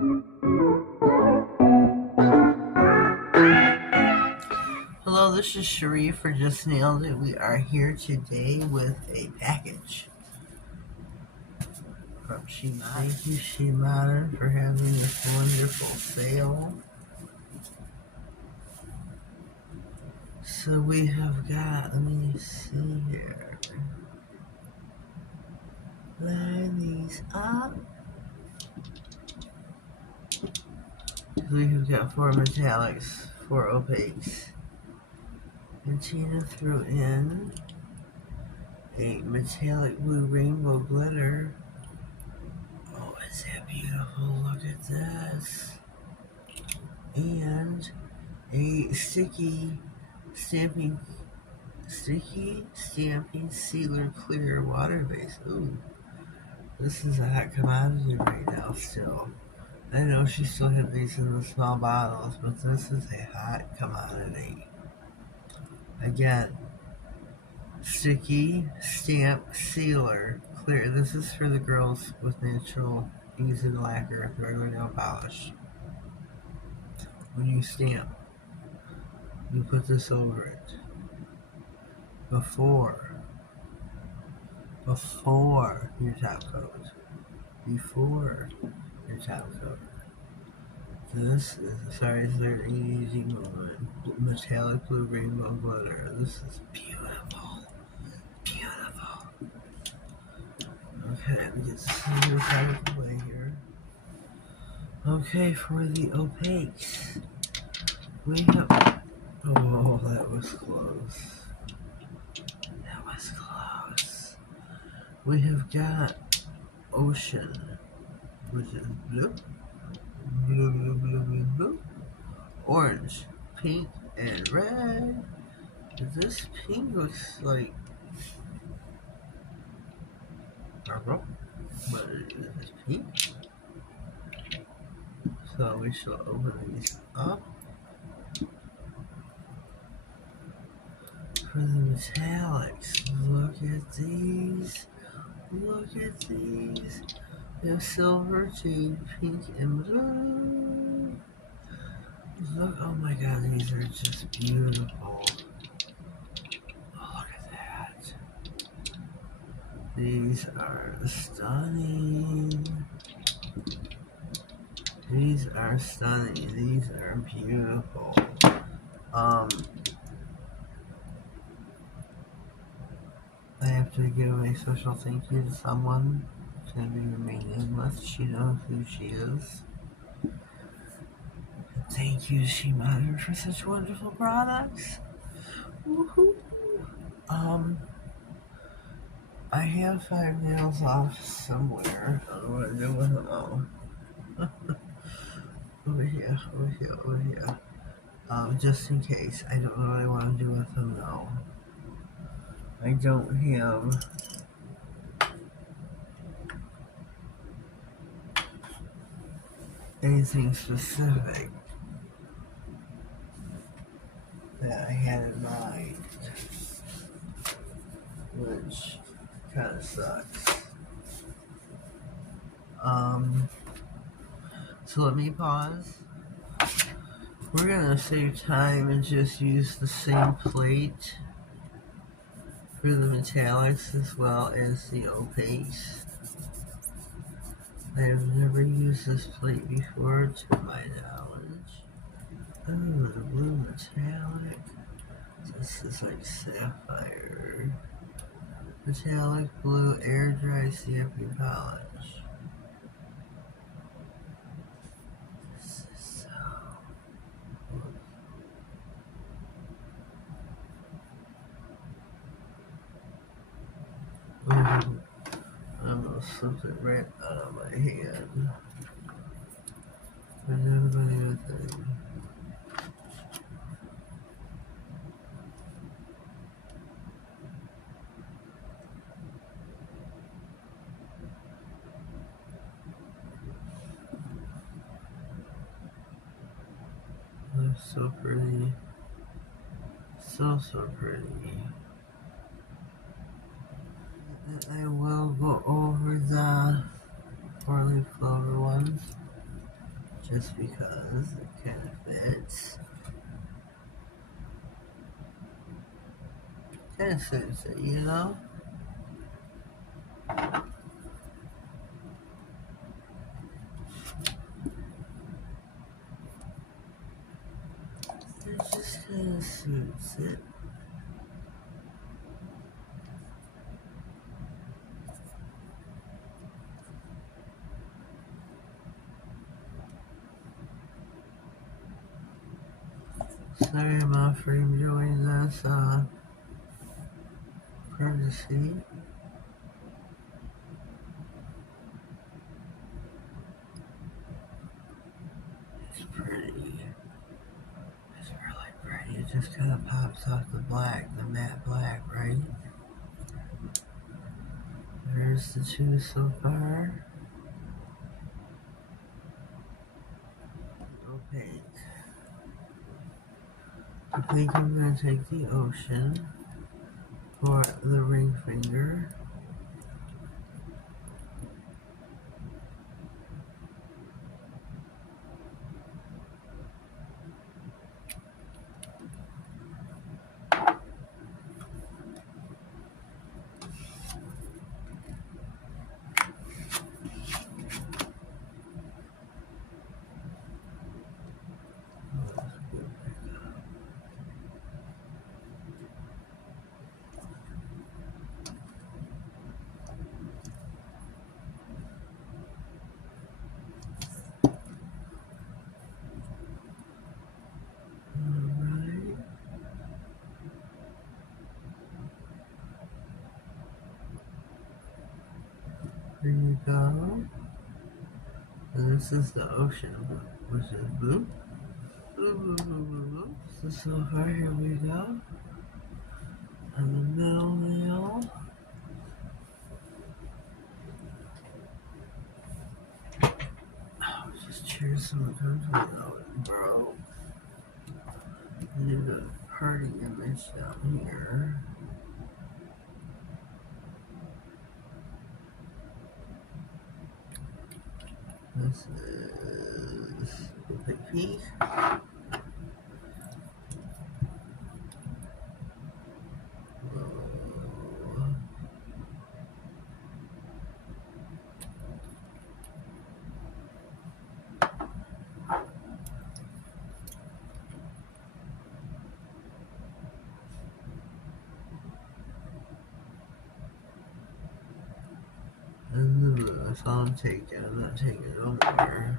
Hello, this is Cherie for Just Nailed It. We are here today with a package from SheModern. Thank you, SheModern, for having this wonderful sale. So we have got, let me see here. Line these up. We have got 4 metallics, 4 opaques. And Tina threw in a metallic blue rainbow glitter. Oh, is that beautiful? Look at this. And a sticky stamping sealer clear water base. Ooh, this is a hot commodity right now still. I know she still has these in the small bottles, but this is a hot commodity. Again, sticky stamp sealer clear. This is for the girls with natural easy lacquer with regular nail polish. When you stamp, you put this over it before your top coat. Before your top coat. This is a size 30 easy movement. Metallic blue rainbow glitter. This is beautiful. Beautiful. Okay, let me get this out of the way here. Okay, for the opaques, we have. Oh, that was close. That was close. We have got Ocean, which is blue, blue, blue, blue, blue, blue, orange, pink, and red. This pink looks like purple, but it is pink. So we shall open these up. For the metallics, look at these. Look at these. We have silver, jade, pink, and blue. Look, oh my god, these are just beautiful. Oh, look at that. These are stunning. These are stunning. These are beautiful. I have to give a special thank you to someone. It's going to be remaining with. She knows who she is. Thank you, SheModern, for such wonderful products. Woohoo! I have 5 nails off somewhere. I don't know what to do with them all. Over here. Just in case. I don't know what I want to do with them though. I don't have anything specific that I had in mind, which kind of sucks. So let me pause. We're gonna save time and just use the same plate for the metallics as well as the opaques. I have never used this plate before to my knowledge. Oh, the blue metallic. This is like sapphire. Metallic blue air dry stamping polish. This is so. I almost slipped it right out of my hand. But nobody with it. That's so pretty. So pretty. I will go over the 4-leaf clover ones. just because it kind of fits. Kind of suits it, you know? It just kind of suits it. Sorry I'm off for enjoying this privacy. It's pretty. It's really pretty. It just kind of pops off the black, the matte black, right? There's the two so far. Opaque. I think I'm going to take the ocean for the ring finger. There you go. And this is the ocean, which is blue. Blue, blue, blue, blue, blue. So far, here we go. And the middle nail. Oh, just cheers some country out, bro. Need a party image down here. This is the big peak. And the blue, that's all I'm taking. I'm not taking it over.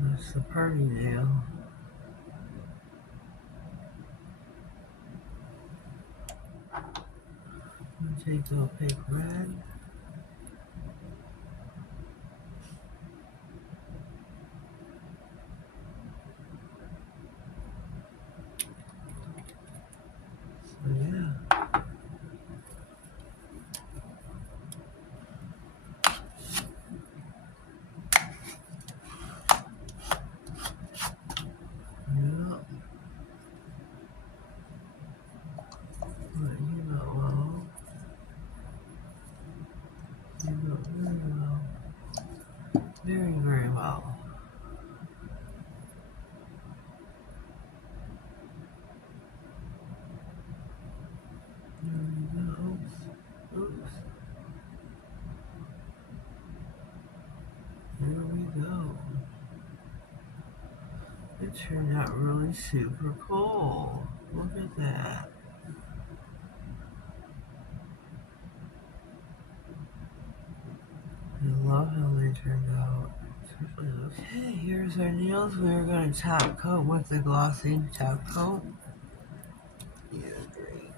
That's the party nail. I'm gonna take the opaque red. So yeah. Yeah. But you know well. You know very well. Very, very well. There we go. Oops. There we go. It turned out really super cool. Look at that. I love how they turned out. Okay, here's our nails. We're going to top coat with the glossy top coat. Yeah, great.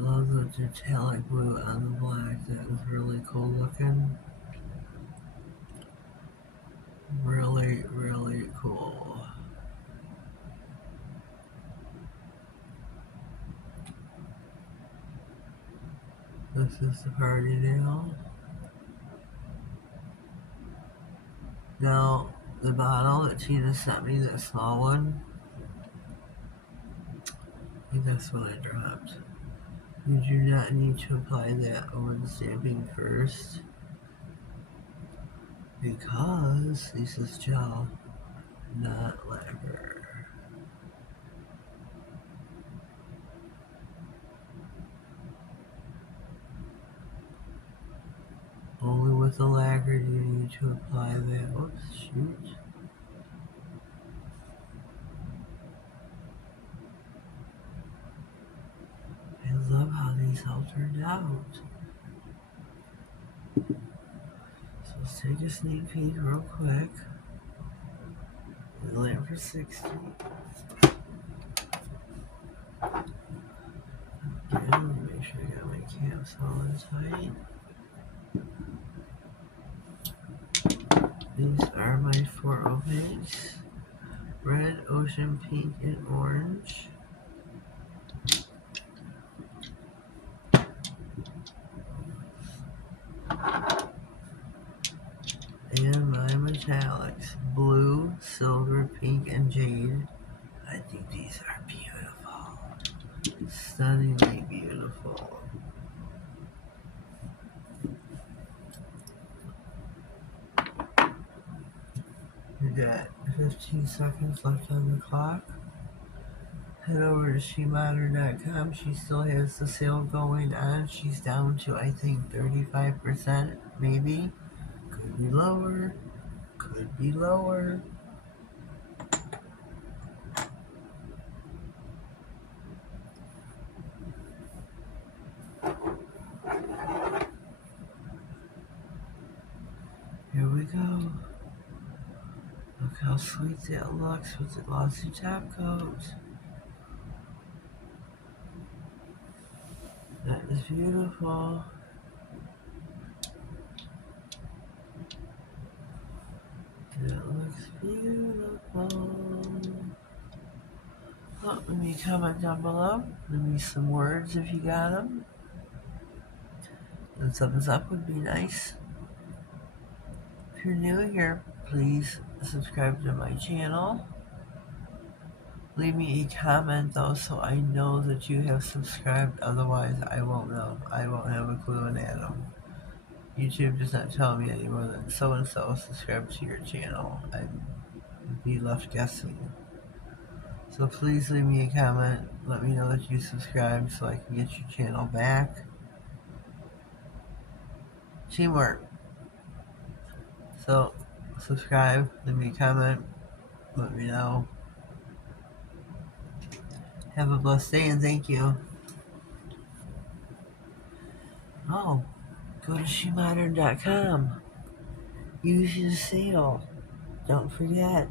love the metallic blue on the black. That is really cool looking. Really, really cool. This is the party now. Now, the bottle that Tina sent me, that small one, I think that's what I dropped. You do not need to apply that over the stamping first because this is gel, not lacquer. Only with the lacquer do you need to apply that. Oops, shoot. I love how these all turned out. So let's take a sneak peek real quick. Glam for 60. Again, make sure I got my caps all in tight. These are my 4 opaques. Red, ocean pink, and orange. And my metallics, blue, silver, pink, and jade. I think these are beautiful. Stunningly beautiful. We got 15 seconds left on the clock. Head over to SheModern.com. She still has the sale going on. She's down to, I think, 35%, maybe. Could be lower. Could be lower. Here we go. Look how sweet that looks with the glossy top coat. That is beautiful. That looks beautiful. Oh, let me comment down below. Leave me some words if you got them. And thumbs up would be nice. If you're new here, please subscribe to my channel. Leave me a comment though so I know that you have subscribed, otherwise I won't know. I won't have a clue an atom. YouTube does not tell me any more than so and so subscribe to your channel. I'd be left guessing. So please leave me a comment. Let me know that you subscribed so I can get your channel back. Teamwork. So subscribe, leave me a comment, let me know. Have a blessed day and thank you. Oh, go to SheModern.com. Use your sale. Don't forget.